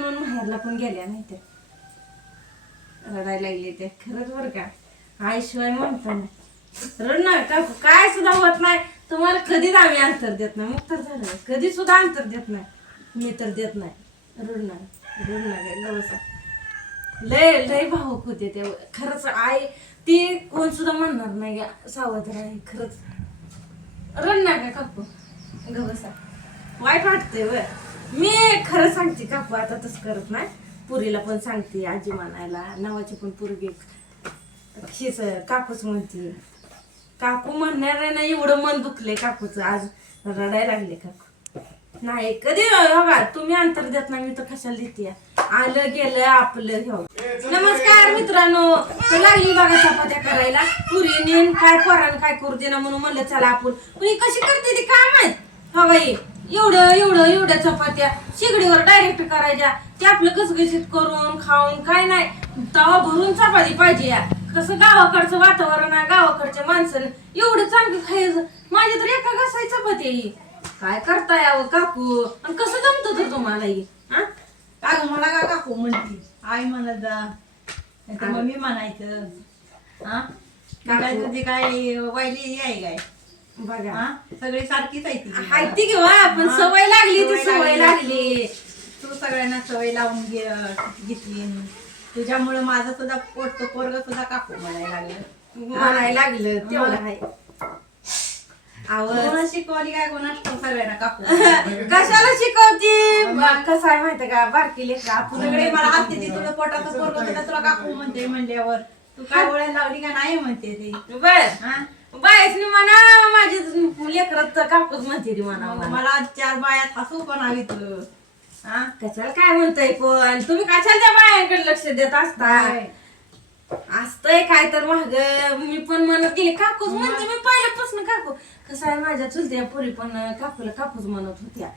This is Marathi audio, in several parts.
म्हणून माहेरला पण गेल्या नाही त्या. रडायला लागले त्या. खरंच बरं का? आईशिवाय म्हणता रडणार रड काकू. काय सुद्धा होत नाही. तुम्हाला कधीच आम्ही अंतर देत नाही. मग तर झालं. कधी सुद्धा अंतर देत नाही. मी तर देत नाही. रडणार रडणार रड लय लय भावूक होते ते. खरंच आई ती कोण सुद्धा म्हणणार नाही सावध राही. खरंच. रडणार ना का काकू. ग बसा. वाईट वाटतंय व मी खरं सांगते काकू आता तसं करत नाही. पुरीला पण सांगते आजी म्हणायला नावाची पण पोरगी हीच काकूच म्हणते. काकू म्हणणार नाही एवढं मन दुखले काकूचं. आज रडायला लागले काकू. नाही कधी हो, हो बघा तुम्ही अंतर देत नाही मी तर कशाला देते? आलं गेलं आपलं हो नमस्कार मित्रांनो. लागली बघा चपात्या करायला. पुरी नेन काय पोरान काय करू दे ना म्हणून म्हणलं चला आपण. कुणी कशी करते ती काय माहीत हा हो बाई. एवढं एवढं एवढ्या चपात्या. शिगडीवर डायरेक्ट करायच्या. ते आपलं कसगशीत करून खाऊन काय नाही. तवा भरून चपाती पाहिजे या. कसं गावाकडचं वातावरण आहे गावाकडच्या माणसानं एवढं चांगलं खायचं माझी तर एका घासाई चपाती आहे ही. काय करताय अहो काकू? आणि कसं जमत तर तुम्हाला ही? हा? का ग मला का काकू म्हणती? आई म्हणत जा. नाहीतर मम्मी म्हणायचं. हा? काय तुझी काय वाईली आहे काय? बघा. हा? सगळी सारखीच आहे ती हाय ती घेवा पण सवय लागली ती सवय लागली. तू सगळ्यांना सवय लावून घे- घेतली तुझ्यामुळे माझं सुद्धा पोट पोरग सुद्धा काकू म्हणायला लागलं. म्हणायला लागलं तेवढं आहे. कोणा शिकवली काय कोणाच सगळ्यांना काकू. कशाला शिकवती? कसं आहे माहिती का? बारकी लेकरं. आपण सगळे मला हसते ती तुला पोटाचं पोरग सुद्धा तुला काकू म्हणते म्हणल्यावर. तू काय ओळख लावली का नाही म्हणते ते. बर. हा? बायसनी म्हणा माझी लेकरत कापूस म्हणते म्हणा मग मला. मला चार बायात हसू पण हवी तू हा? कशाला काय म्हणताय पण? तुम्ही कशाला त्या बायांकडे लक्ष देत असता? काय? असतंय काय तर माग. मी पण म्हणत गेले काकूच म्हणते मी पहिल्यापासून काकू कसं आहे माझ्या चुलत्या पोरी पण काकूला काकूच म्हणत होत्या.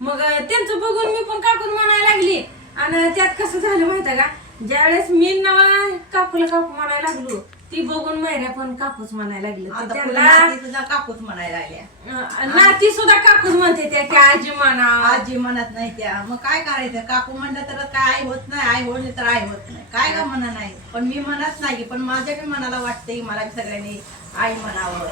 मग त्यांचं बघून मी पण काकूच म्हणायला लागली. आणि त्यात कसं झालं माहितीये का? ज्यावेळेस मी नवा काकूला काकू म्हणायला लागलो ती बघून मैऱ्या पण काकूच म्हणायला लागली. तर आता पुढे त्यांना नाती तुझा काकूच म्हणायला लागल्या. अं, नाती सुद्धा काकूच म्हणते त्या की आजी म्हणा. आजी म्हणत नाही त्या. मग काय करायचं? काकू म्हणलं तर काय आई होत नाही आई बोलली तर आई होत नाही. काय का म्हणा नाही. पण मी म्हणत नाही पण माझ्या बी मनाला वाटतंय मला बी सगळ्यांनी आई म्हणावं.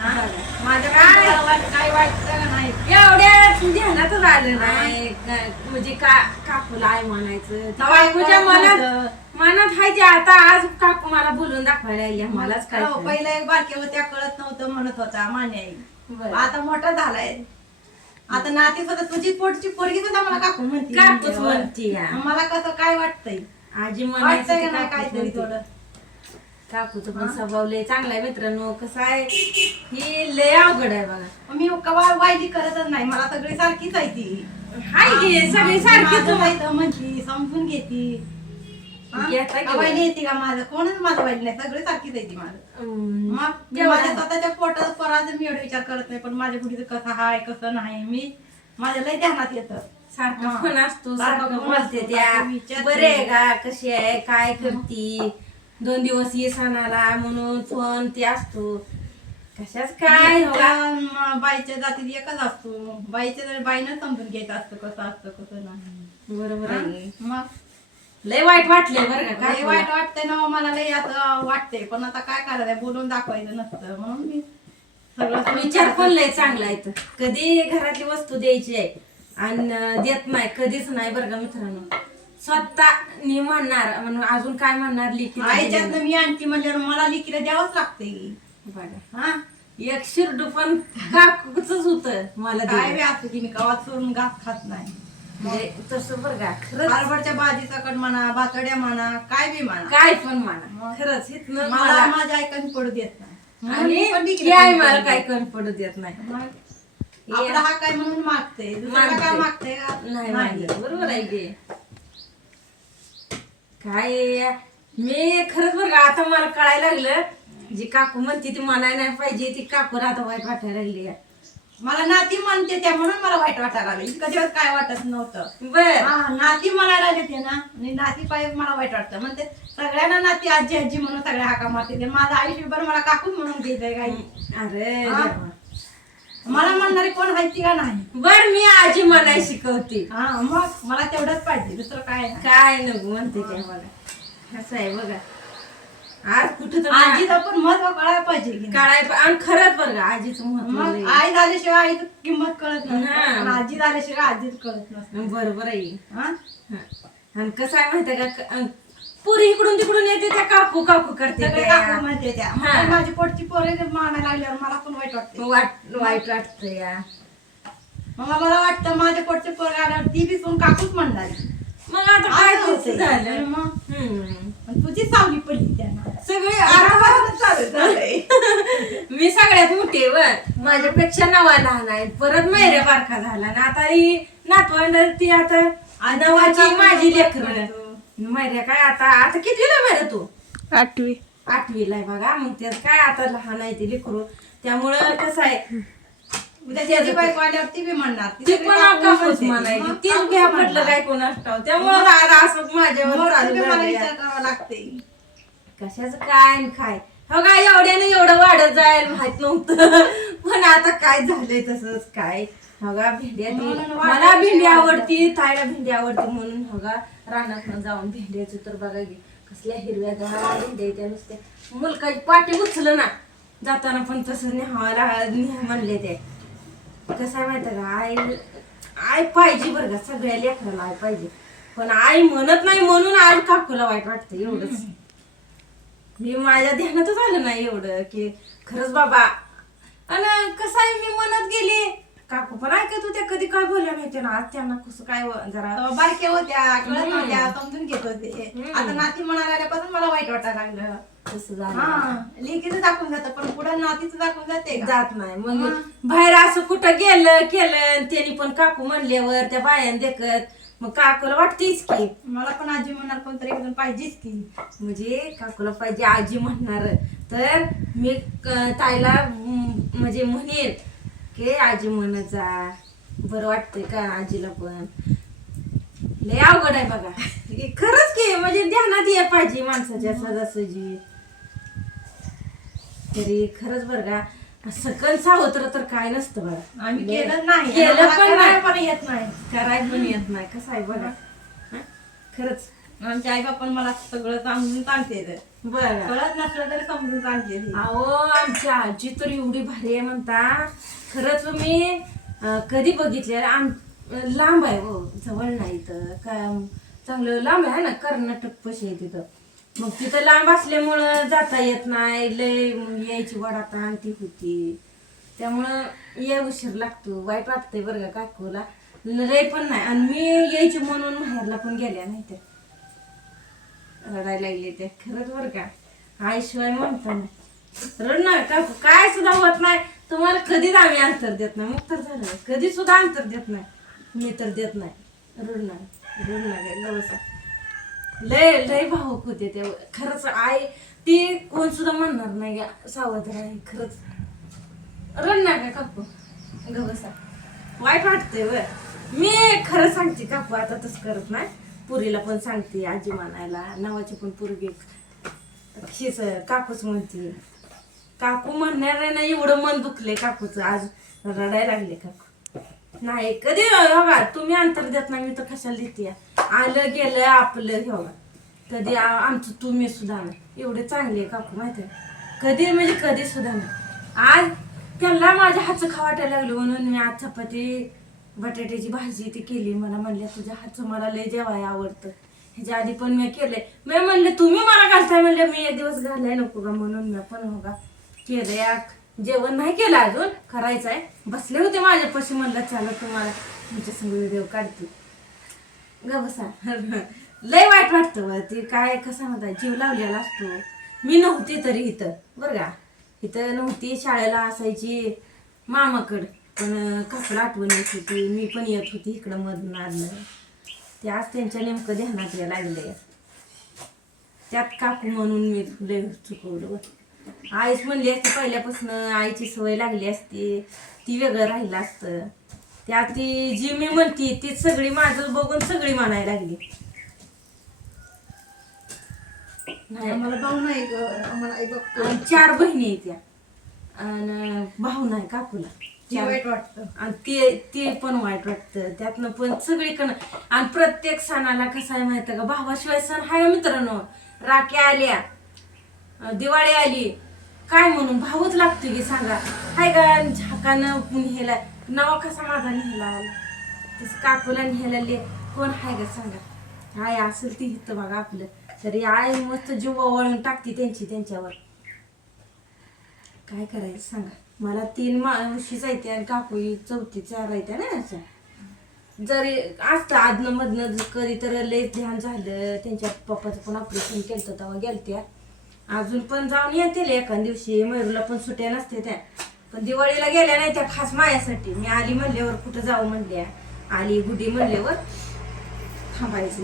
हा? माझ्या काय? वाटतं का नाही? एवढ्या ध्यानातच आलं नाही का- म्हणजे का काकूला आई म्हणायचं. तेव्हा मनात. मनात हाय ते आता आज काकू मला बोलून दाखवायला मलाच काय हो, कळलं. पहिला एक बारके होत्या कळत नव्हतं म्हणत होता मान्य बरं. आता मोठा झालाय. आता नाती सुद्धा तुझी पोटची पोरगी सुद्धा मला काकू म्हणते. काकूच म्हणते. मला कसं काय वाटतंय? आजी वाटतंय म्हणायचं का ते नाही काकूच काहीतरी म्हणते. थोडं? काकूचं पण स्वभाव लय चांगला आहे मित्रांनो कसं आहे ही लय अवघड आहे बघा. मी कवा वायली करतच नाही मला सगळी सारखीच आहे ती. हाय सगळी सारखीच म्हणती समजून घेती. येते का माझं? कोणच माझं वाईली नाही. सगळी सारखीच आहे ती माझं. मग माझ्या. स्वतःच्या पोटात पराचं मी एवढा विचार करत नाही पण माझ्या मुलीचं कसं हाय कसं नाही मी माझ्या लय ध्यानात येतं. सारखा. फोन असतो सारखा फोन त्या. बरे का? कशी आहे? काय करती? दोन दिवस ये सणाला म्हणून फोन ते असतो. कशाच काय हो? बाईच्या जातीत एकच असतो. बाईच्या बाईनं समजून घ्यायचं असतं कसं असतं कसं नाही. बरोबर आहे. मग? लय वाईट वाटले बरं का लय वाईट वाटतंय ना मला लय असं वाटतंय. पण आता काय करायचं बोलून दाखवायचं नसतं. म्हणून मी सगळं विचार पण लय चांगला आहे. कधी घरातली वस्तू द्यायची आहे आणि देत नाही कधीच नाही बरं का मित्रांनो. स्वतः नि म्हणणार म्हणून अजून काय म्हणणार लिखी आईच्यातनं मी आणखी म्हणजे मला लिकीला द्यावंच लागते बघा हा? एक शिरडू पण काकूच होत मला काय असू की मी कवाच सोडून घास खात नाही. म्हणजे तसं बरं का खरंच. हरभरच्या भाजी सकट म्हणा भातड्या म्हणा काय बी म्हणा. काय पण म्हणा. खरंच हितनं मला माझ्या ऐकून पडू देत नाही. म्हणून आणि मी पण हे लिकीला आई कमी मला काय कमी पडू देत नाही. मग आपला हा काय म्हणून मागते? दुसरा मागते. काय मागते. का? नाही माहिती बरोबर आहे की? काय आहे, मी खरंच बरं का आता मला कळायला लागलं. जी काकू म्हणते ती म्हणायला नाही पाहिजे ती काकू आता वाईट वाटायला लागली आहे. मला नाती म्हणते त्या म्हणून मला वाईट वाटायला लागलं. इतकं दिवस काय वाटत नव्हतं. बर. हा नाती म्हणायला लागले ते ना. आणि नाती पाहिजे मला वाईट वाटतं. म्हणते सगळ्यांना नाती आजी आजी म्हणून सगळ्या हाका मारते. ते माझं आयुष्यभर मला काकू म्हणून घ्यायचंय काही. अरे हा? देवा. मला म्हणणारी कोण माहिती का नाही? बर मी आजी म्हणाय शिकवते. हा मग? मला तेवढंच पाहिजे. दुसरं काय नाही. काय नको म्हणते काय मला. असं आहे बघा. आज कुठं तर आजीचं पण महत्त्व कळायला पाहिजे की नाही? काढाय आणि खरंच बरं का आजीचं महत्त्व मग लय. आई झाल्याशिवाय आईचं किंमत कळत नाही हा. आजी झाल्याशिवाय आजीच कळत नसते बरोबर आहे हा? आणि कसं आहे माहितीये का पुरी इकडून तिकडून येते त्या काकू काकू करते सगळे त्या. काकू म्हणते त्या मग हा. माझी पोटची पोरे मानायला लागल्यावर मला पण वाईट वाटते वाट वाईट वाटत या मग मला वाटतं माझ्या पोटचे पोरं आल्यावर ती बी सून काकूच म्हणणार मग आता काय असं. झालं? मग? हम्म. तुझी सावली पडली त्यांना सगळे मी सगळ्यात मोठी आहे वर माझ्यापेक्षा नवा लहान आहे. परत मैऱ्या बारका झाला. ना आता ही नातवंड ती आता. नवाची माझी लेकर. मैऱ्या काय आता? आता कितवीला मैऱ्या तू? आठवी. आठवीला आहे बघा. मग त्यात काय आता लहान आहे ती लेकरू. त्यामुळं कसं आहे? उद्या त्याची बायको आल्यावर ती बी म्हणणार. ती सगळी पण काकू कापूस म्हणते. म्हणायची. मग तीच काकूच घ्या म्हटलं म्हणणार. काय त्यामुळं आता असं माझ्यावर मग चालू तुम्ही मला झालंय. विचार करावा लागते. कशाचं काय आणि काय? हो काय एवढ्याने एवढं वाढत जाईल माहीत नव्हतं. पण आता काय झालंय तसंच काय? हगा भेंड्या ती- म्हणून वाटायला मला भेंडी. आवडती ताईला भेंडी आवडती म्हणून हगा रानात जाऊन भेंड्याचं तर बघा की कसल्या हिरव्या गार भेंड्या त्या नुसत्या. मुलकाची पाठी उचल ना जाताना पण तसं न्यावायला न्या म्हणले ते. कसं आहे माहिती का? आई आई पाहिजे बरं का? सगळ्या लेकराला आई पाहिजे. पण आई म्हणत नाही म्हणून आई काकूला वाईट वाटतं एवढंच. मी माझ्या ध्यानातच आलं नाही एवढं की खरंच बाबा. आणि कसं आहे मी म्हणत गेली. काकू पण ऐकत होत्या कधी काय बोलल्या माहिती ना आज त्यांना कसं काय व- जरा तेव्हा बारक्या होत्या कळत. नव्हत्या समजून घेत होते. आता नाती म्हणायला आल्यापासून मला वाईट वाटायला लागलं. कसं झालं. हा. लेकीचं दाखवून जातं पण पुढे नातीचं दाखवून जाते का? जात नाही. मग? बाहेर असं कुठं गेलं केलं आणि त्यांनी पण काकू म्हणल्यावर त्या बायान देखत मग काकूला वाटतेच की. मला पण आजी म्हणणार कोणतरी एक जण पाहिजेच की. म्हणजे काकूला पाहिजे आजी म्हणणार. तर मी क- ताईला म्हणजे म्हणेन की आजी म्हणत जा बरं वाटतंय का आजीला पण? लय अवघड आहे बघा. हे खरंच की म्हणजे ध्यानात ये पाहिजे माणसाच्या सदासजी. तरी खरंच बरं का सकल सावत्र तर काय नसतं बघा. आम्ही केलं नाही. केलं पण करायला नाही पण येत नाही. करायला पण येत नाही कसं आहे बघा. हं? खरंच. आमच्या आई बापा मला सगळं समजून सांगते बरं. कळत नसलं तरी समजून सांगते. अहो आमची आजी तर एवढी भारी आहे म्हणता. खरंच मी अं, कधी बघितले आम लांब आहे हो जवळ नाही तर. काय चांगलं लांब आहे ना कर्नाटक पशी आहे तिथं. मग तिथं लांब असल्यामुळं जाता येत नाही. लय यायची वडाताण ती होती. त्यामुळं ये उशीर लागतो. वाईट वाटतंय बरं का काकूला लय पण नाही. आणि मी यायची म्हणून माहेरला पण गेल्या नाही तर रडायला लागले ते खरंच बरं का? आईशिवाय म्हणतो रडणार का काय सुद्धा होत नाही. तुम्हाला कधीच आम्ही अंतर देत नाही. मग तर झालं कधी सुद्धा अंतर देत नाही. मी तर देत नाही. रडणार रडणार आहे लय लय भाऊक होते ते. खरंच आई ती कोण सुद्धा म्हणणार नाही सावध राही खरंच. रडणार का काकू. ग बसा. वाईट वाटतंय व मी खरं सांगते काकू. आता तसं करत नाही. पुरीला पण सांगते आजी म्हणायला नावाची पण पुरगी हीच काकूच म्हणते. काकू म्हणणार नाही एवढं मन दुखले काकूचं. आज रडायला लागले काकू. नाही कधी हो, हो बघा तुम्ही अंतर देत नाही मी तर कशाला देते? आलं गेलं आपलं हे बघा. कधी आमचं तुम्ही सुद्धा नाही. एवढे चांगले आहे काकू माहिती आहे? कधी म्हणजे कधी सुद्धा नाही. आज त्यांना माझ्या हातचं खावाटायला लागलं म्हणून मी आज चपाती बटाट्याची भाजी ती केली मला म्हणल्या तुझ्या हातचं मला लय जेवाय आवडतं. ह्याच्या आधी पण मी केलंय. मी म्हणले तुम्ही मला घालताय म्हणले मी एक दिवस घालाय नको का म्हणून मी पण हो का केलं या जेवण नाही केलं अजून करायचं आहे बसले होते माझ्यापाशी म्हणलं चालत तुम्हाला तुमच्यासमोर व्हिडिओ काढते. ग बसा. लय वाईट वाटतं बरं ते काय कसं म्हणतात जीव लावलेला असतो. मी नव्हती तरी इथं बरं का. इथं नव्हती शाळेला असायची मामाकडं. पण काकडं आठवण येत होती मी पण येत होती इकडं मधून आलं ते आज त्यांच्या नेमकं ध्यानात यायला लागले. त्यात काकू म्हणून मी लय चुकवलं. आईच म्हणली असती पहिल्यापासून आईची सवय लागली असती ती वेगळं राहिलं असतं. त्यात ती जी मी म्हणती ती सगळी माझं बघून सगळी म्हणायला लागली. आम्हाला भाऊ नाही ग आम्हाला चार बहिणी आहेत त्या. आणि भाऊ नाही काकूला. ते वाईट वाटतं. आणि ते ते पण वाईट वाटतं. त्यातनं पण सगळीकडनं. आणि प्रत्येक सणाला कसं आहे माहिती का? भावाशिवाय सण हाय मित्रांनो? राखी आल्या. दिवाळी आली. काय म्हणून भावच लागतो की सांगा. हाय का झाकानं नेला नवा कसा माझा नेला तसं काकूला नेला ले कोण हाय का सांगा? आय असेल ती हिथं बघा आपलं. तरी आय मस्त जीव वळून टाकते त्यांची त्यांच्यावर. काय करायचं सांगा? मला तीन मावशीच आहे आणि काकू चौथी चार आहेत ना असं जरी असतं आदनं मधनं कधी तर लय ध्यान झालं. त्यांच्या पप्पाचं पण ऑपरेशन केलं होतं तेव्हा गेलत्या. अजून पण जाऊन येतील एखाद दिवशी. मयूरला पण सुट्या नसते त्या. पण दिवाळीला गेल्या नाही त्या खास मायासाठी. मी आली म्हणल्यावर कुठं जाऊ म्हणल्या. आली गुडी म्हणल्यावर थांबायचं